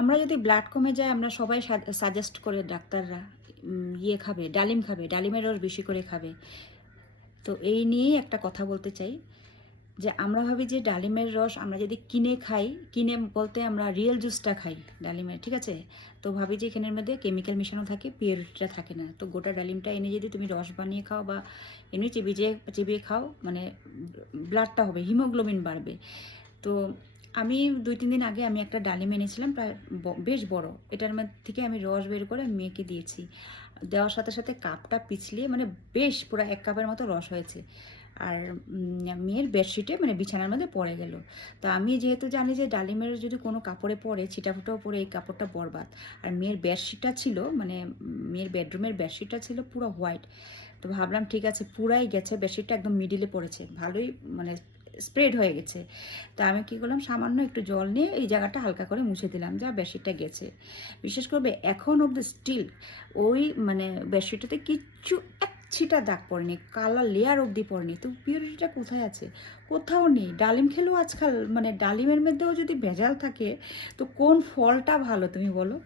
আমরা যদি ব্লাড কমে যায়, আমরা সবাই সাজেস্ট করে ডাক্তাররা ইয়ে খাবে, ডালিম খাবে, ডালিমের রস বেশি করে খাবে। তো এই নিয়েই একটা কথা বলতে চাই, যে আমরা ভাবি যে ডালিমের রস আমরা যদি কিনে খাই, কিনে বলতে আমরা রিয়েল জুসটা খাই ডালিমের, ঠিক আছে? তো ভাবি যে এখানের মধ্যে কেমিক্যাল মেশানো থাকে, পিওরিটিটা থাকে না। তো গোটা ডালিমটা এনে যদি তুমি রস বানিয়ে খাও বা এমনি চিবিয়ে চিবিয়ে খাও, মানে ব্লাডটা হবে, হিমোগ্লোবিন বাড়বে। তো আমি 2-3 দিন আগে আমি একটা ডালিম এনেছিলাম, প্রায় বেশ বড়। এটার মধ্যে থেকে আমি রস বের করে মেয়েকে দিয়েছি। দেওয়ার সাথে সাথে কাপটা পিছলিয়ে মানে বেশ পুরো 1 কাপের মতো রস হয়েছে। আর মেয়ের বেডশিটে মানে বিছানার মধ্যে পড়ে গেল। তো আমি যেহেতু জানি যে ডালিমের যদি কোনো কাপড়ে পড়ে, ছিটাফোঁটাও পড়ে, এই কাপড়টা বরবাদ। আর মেয়ের বেডশিটটা ছিল মানে মেয়ের বেডরুমের বেডশিটটা ছিল পুরো হোয়াইট। তো ভাবলাম ঠিক আছে, পুরাই গেছে, বেডশিটটা একদম মিডিলে পড়েছে, ভালোই মানে স্প্রেড হয়ে গেছে। তা আমি কী করলাম, সামান্য একটু জল নিয়ে এই জায়গাটা হালকা করে মুছে দিলাম, যা বেডশিটটা গেছে। বিশেষ করে এখন অবধি স্টিল ওই মানে বেডশিটটাতে কিচ্ছু এক ছিটা দাগ পড়েনি, কালার লেয়ার অবধি পড়েনি। তো পিউরিটিটা কোথায় আছে? কোথাও নেই। ডালিম খেলেও আজকাল মানে ডালিমের মধ্যেও যদি ভেজাল থাকে, তো কোন ফলটা ভালো তুমি বলো?